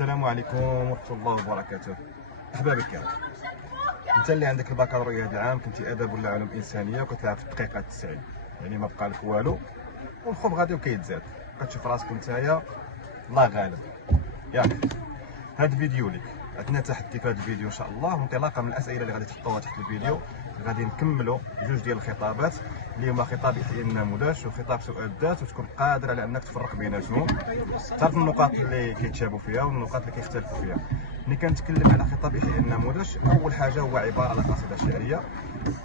السلام عليكم ورحمة الله وبركاته. مرحبا بك. انت اللي عندك البكالوريا هذا العام، كنتي ادب ولا علوم انسانيه وكتلعب في الدقيقه 90، يعني ما بقى لك والو والخوف غادي وكيتزاد، كتشوف راسك نتايا الله غالب. ياك هذا الفيديو لك، عندنا تحدي في هذا الفيديو ان شاء الله، وانطلاقا من الاسئله اللي غادي تحطوها تحت الفيديو غادي نكملوا جوج ديال الخطابات اللي هما خطاب يحيى النموذج وخطاب سؤال الذات، وتكون قادر على انك تفرق بيناتهم، تعرف النقاط اللي كيتشابهوا فيها والنقاط اللي كيختلفوا فيها. ملي كنتكلم على خطاب يحيى النموذج، اول حاجه هو عباره على قصيده شعريه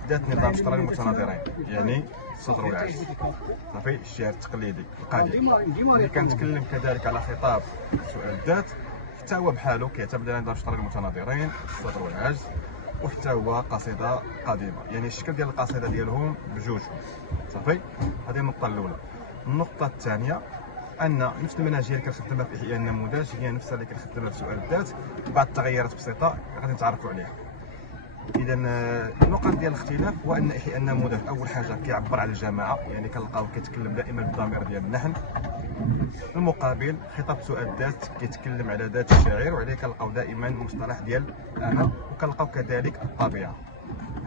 ذات نظام شطرين متناظرين، يعني السطر والعجز، صافي الشعر التقليدي القديم. ملي كنتكلم كذلك على خطاب سؤال الذات، حتى هو بحاله كيعتمد على نظام شطرين متناظرين، السطر والعجز، وحتى هو قصيده قديمه، يعني الشكل ديال القصيده ديالهم بجوجهم. صافي، هذه النقطه الاولى. النقطه الثانيه ان نفس المنهجيه اللي كنخدمها في احياء النموذج هي نفسها اللي كنخدمها في سؤال الذات، بعض التغيرات بسيطه غادي نتعرفوا عليها. اذا النقط ديال الاختلاف هو ان احياء النموذج اول حاجه كيعبر على الجماعه، يعني كنلقاو كيتكلم دائما بالضمير ديال النحن. المقابل خطاب سؤال الذات كيتكلم على ذات الشاعر، وعليه كنلقاو دائما المصطلح ديال انا، وكنلقاو كذلك الطبيعه.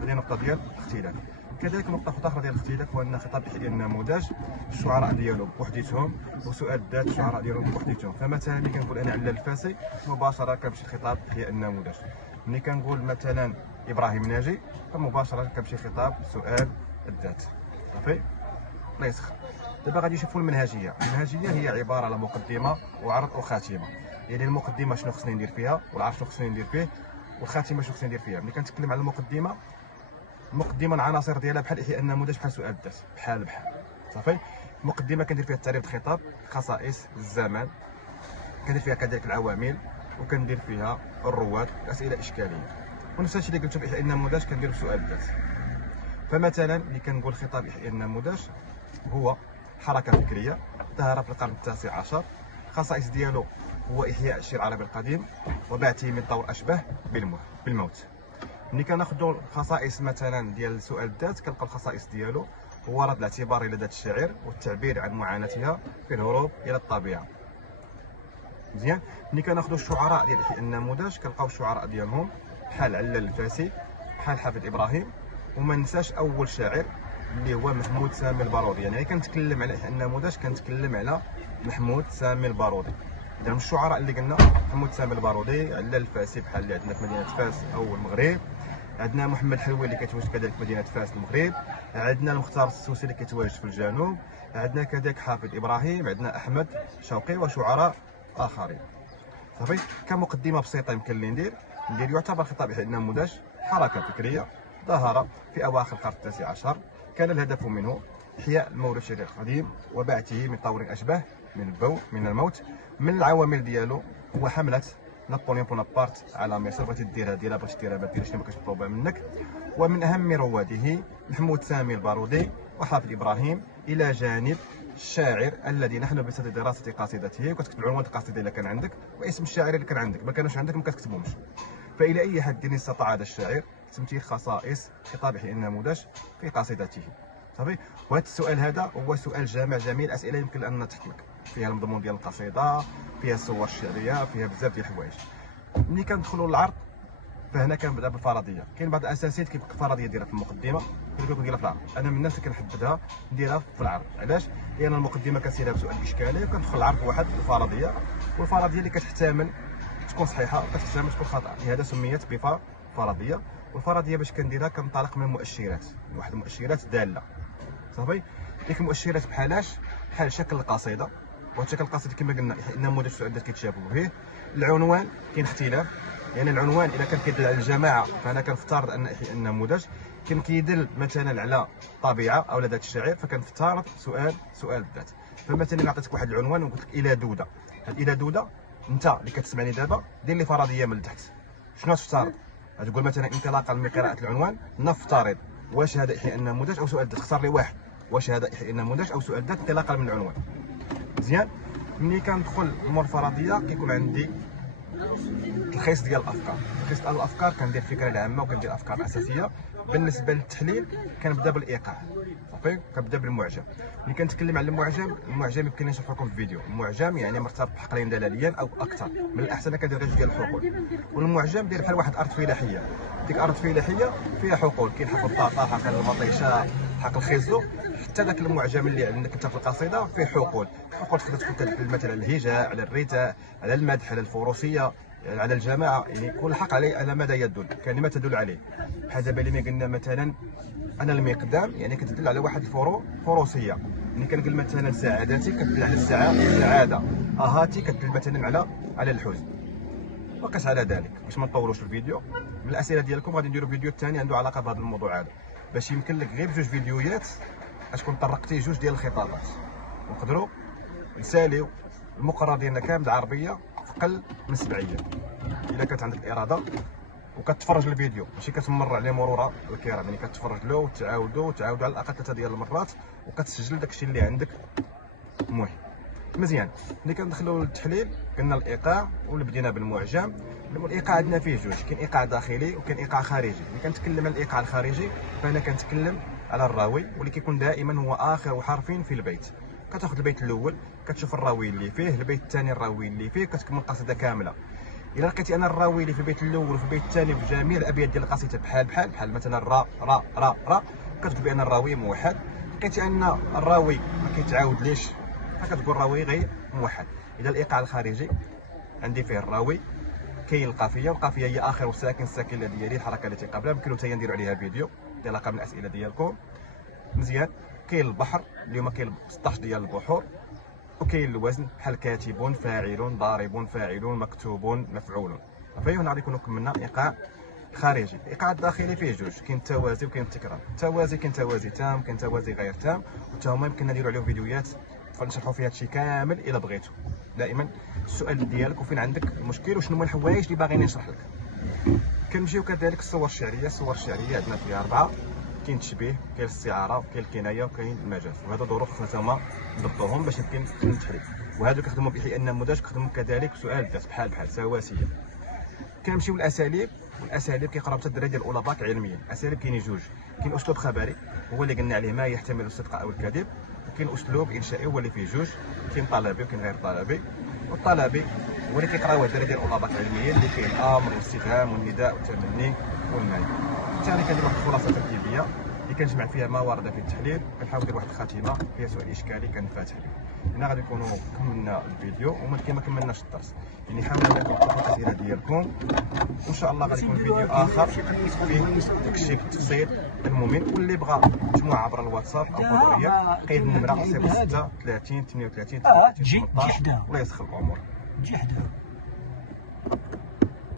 هذه نقطه ديال الاختلاف. كذلك نقطه اخرى ديال الاختلاف هو ان خطاب يحيى النموذج الشعراء ديالو بوحديتهم، وسؤال الذات الشعراء ديالهم بوحديتهم. فمثلا ملي كنقول انا علال الفاسي مباشره كنمشي لخطاب يحيى النموذج، ملي كنقول مثلا ابراهيم ناجي فمباشره كنمشي لخطاب سؤال الذات. صافي، الله يسخر. دابا غادي نشوفوا المنهجيه. المنهجيه هي عباره على مقدمه وعرض وخاتمه، يعني المقدمه شنو خصني ندير فيها، والعرض شنو خصني ندير فيه، والخاتمه شنو خصني ندير فيها. ملي كنتكلم على المقدمه العناصر ديالها بحال احياء النموذج بحال سؤال الذات بحال صافي. المقدمه كندير فيها التعريف الخطاب، خصائص الزمان، كندير فيها كذلك العوامل، وكندير فيها الرواد، الاسئله الاشكاليه. ونفس الشيء اللي قلته في احياء النموذج كندير في سؤال الذات. فمثلا ملي كنقول خطاب يحيى النموذج هو حركه فكريه ظهر في القرن التاسع عشر، خصائص ديالو هو احياء الشعر العربي القديم وبعثه من طور اشبه بالموت. ملي كناخذوا الخصائص مثلا ديال سؤال الذات كنلقاو الخصائص ديالو هو رد الاعتبار الى ذات الشاعر والتعبير عن معاناتها في الهروب الى الطبيعه. مزيان. ملي كناخذوا الشعراء ديال يحيى النموذج كنلقاو الشعراء ديالهم بحال علال الفاسي، بحال حافظ ابراهيم، وما ننساش اول شاعر اللي هو محمود سامي البارودي. يعني كنتكلم على يحيى النموذج كنتكلم على محمود سامي البارودي. اذا من الشعراء اللي قلنا محمود سامي البارودي، علال الفاسي بحال اللي عندنا في مدينه فاس او المغرب، عندنا محمد حلوي اللي كيتواجد كذلك في مدينه فاس المغرب، عندنا المختار السوسي اللي كيتواجد في الجنوب، عندنا كذلك حافظ ابراهيم، عندنا احمد شوقي وشعراء اخرين. صافي، كمقدمه بسيطه يمكن لي ندير يعتبر خطاب يحيى النموذج حركه فكريه ظهر في اواخر القرن التاسع عشر، كان الهدف منه احياء المورد الشعري القديم وبعثه من طور اشبه من الموت. من العوامل ديالو هو حمله نابليون بونابرت على مصر، بغيتي ديرها ما ديرهاش ما كانش مطلوبه منك. ومن اهم رواده محمود سامي البارودي وحافظ ابراهيم، الى جانب الشاعر الذي نحن بصدد دراسه قصيدته، وكتكتب عنوان القصيده الا كان عندك واسم الشاعر اللي كان عندك، ما كانوش عندك ما كتكتبهمش. فالى اي حد استطاع هذا الشاعر تمثيل خصائص خطاب يحيى النموذج في قصيدته. صافي. وهذا السؤال هذا هو سؤال جامع جميع الاسئله يمكن ان تحتمك، فيها المضمون ديال القصيده، فيها الصور الشعريه، فيها بزاف ديال الحوايج. ملي كندخلوا للعرض فهنا كنبدا بالفرضيه. كاين بعض الاساسيات كيبقى الفرضيه ديالها في المقدمه كنديرها في العرض. انا من الناس اللي كنحبذها نديرها في العرض. علاش؟ لان المقدمه كنسيرها بسؤال اشكالي، وكندخل العرض واحد الفرضيه، والفرضيه اللي كتحتمل تكون صحيحه وكتحتمل تكون خطا، لهذا سميت بفرضيه. والفرضيه باش كنديرها كنطلق من المؤشرات، واحد المؤشرات داله. صافي. ديك المؤشرات بحال شكل القصيده، وشكل القصيده كما قلنا النموذج سؤال الذات كيتشابهوا فيه. العنوان كاين اختلاف، يعني العنوان اذا كان كيدل على الجماعه فانا كنفترض ان النموذج كان كيدل مثلا على طبيعه او ذات الشاعر، فكنفترض سؤال الذات. فمثلا عطيتك واحد العنوان وقلت لك الى دوده، هاد الى دوده انت اللي كتسمعني دابا دير لي فرضيه من تحت. شنو تفترض؟ غتقول مثلا انطلاقا من قراءه العنوان نفترض واش هذا يحيى النموذج او سؤال الذات. اختار لي واحد، واش هذا يحيى النموذج او سؤال الذات انطلاقا من العنوان. مزيان. ملي كندخل مور الفرضيه كيكون عندي التلخيص ديال الافكار. تلخيص الافكار كندير الفكره العامه وكندير افكار اساسيه. بالنسبه للتحليل كنبدا بالايقاع، صافي. كنبدا بالمعجم. ملي كنتكلم على المعجم يمكن نشرح لكم في فيديو. المعجم يعني مرتبط بحقلين دلاليا او اكثر، من الاحسن كندير غير جوج ديال الحقول. والمعجم داير بحال واحد ارض فلاحيه، ديك ارض فلاحيه فيها حقول، كاين حقل الطاطا، حقل المطيشه، حقل الخيزو. حتى ذاك المعجم اللي عندك انت في القصيده فيه حقول. الحقول تقدر تكون تدل مثلا على الهجاء، على الرثاء، على المدح، على الفروسيه، على الجماعه. يعني كل حق على ماذا يدل، كلمه تدل عليه. بحال دابا اللي قلنا مثلا انا المقدام، يعني كتدل على واحد الفروسيه. يعني كنقول مثلا سعادتي كتدل على السعاده، اهاتي كتدل مثلا على الحزن، وقس على ذلك. باش ما نطولوش الفيديو، من الاسئله ديالكم غادي نديروا فيديو ثاني عنده علاقه بهذا الموضوع هذا، باش يمكن لك غير بجوج فيديوهات تكون طرقتي جوج ديال الخطابات، ونقدروا نساليو المقرر ديالنا كامل العربيه في اقل من 7 ايام. الا كانت عندك الاراده وكتفرج الفيديو، ماشي كتمر عليه مرور الكرام، يعني كتفرج له وتعاودوا على الاقل 3 ديال المرات، وكتسجل داكشي اللي عندك مهم. مزيان. ملي كندخلوا للتحليل قلنا الايقاع، واللي بدينا بالمعجم. الايقاع عندنا فيه جوج، كاين ايقاع داخلي وكاين ايقاع خارجي. ملي كنتكلم على الايقاع الخارجي فانا كنتكلم على الراوي، واللي كيكون دائما هو اخر حرفين في البيت. كتاخذ البيت الاول كتشوف الراوي اللي فيه، البيت الثاني الراوي اللي فيه، كتكمل القصيده كامله. الا لقيتي انا الراوي اللي في البيت الاول وفي البيت الثاني في جميع الابيات ديال القصيده بحال مثلا را را را را، كتقول بان الراوي موحد. لقيتي ان الراوي ما كيتعاود فكتقول الراوي غير موحد. اذا الايقاع الخارجي عندي فيه الراوي، كاين القافيه، والقافيه هي اخر ساكن، الساكنه ديالي الحركه التي قبلها، يمكن حتى نديروا عليها فيديو انطلاقا من الاسئله ديالكم. مزيان. كاين البحر، اليوم كاين 16 ديال البحور. وكاين الوزن بحال كاتب، فاعل، ضارب، فاعل، مكتوب، مفعول. فهنا غادي نكونوا كملنا الايقاع الخارجي. الايقاع الداخلي فيه جوج، كاين التوازي وكاين التكرار. التوازي كاين توازي تام، كاين توازي غير تام، وحتى هما يمكن نديروا عليهم فيديوهات فنشرحوا فيها هادشي كامل الا بغيتوا. دائما السؤال ديالك وفين عندك المشكل وشنو هما الحوايج اللي باغيين نشرح لك. كنمشيو كذلك الصور الشعريه. الصور الشعريه عندنا فيها 4، كاين التشبيه، كاين الاستعاره، كاين الكنايه، وكاين المجاز. وهذا ظروف خصنا هما نضبطوهم باش يمكن التحليل. وهذو كيخدموا بحي ان النموذج كيخدموا كذلك سؤال الذات بحال سواسيه. كنمشيو للاساليب، والاساليب كيقراو حتى الدراري ديال الاولى باك علميا. الاساليب كاينين جوج، كاين اسلوب خبري هو اللي قلنا عليه ما يحتمل الصدق او الكذب، وكاين اسلوب انشائي هو اللي فيه جوج، كاين طلبي وكاين غير طلبي. والطلبي هو اللي كيقراوه الدراري ديال الاولى باك علميا، اللي فيه الامر والاستفهام والنداء والتمني والنهي. الثاني كندير واحد الخلاصه ترتيبيه اللي كنجمع فيها ما ورد في التحليل، كنحاول ندير واحد الخاتمه فيها سؤال اشكالي كنفاتح به. هنا غادي نكونوا كملنا الفيديو وما كملناش الدرس. يعني حاولوا تلقوا الاسئله ديالكم، وان شاء الله غادي يكون فيديو اخر فيه داكشي بالتفصيل الممل. واللي بغى مجموعه عبر الواتساب او حضوريه قيد النمره 06 30 38 38 18 ولا يسخر الامور.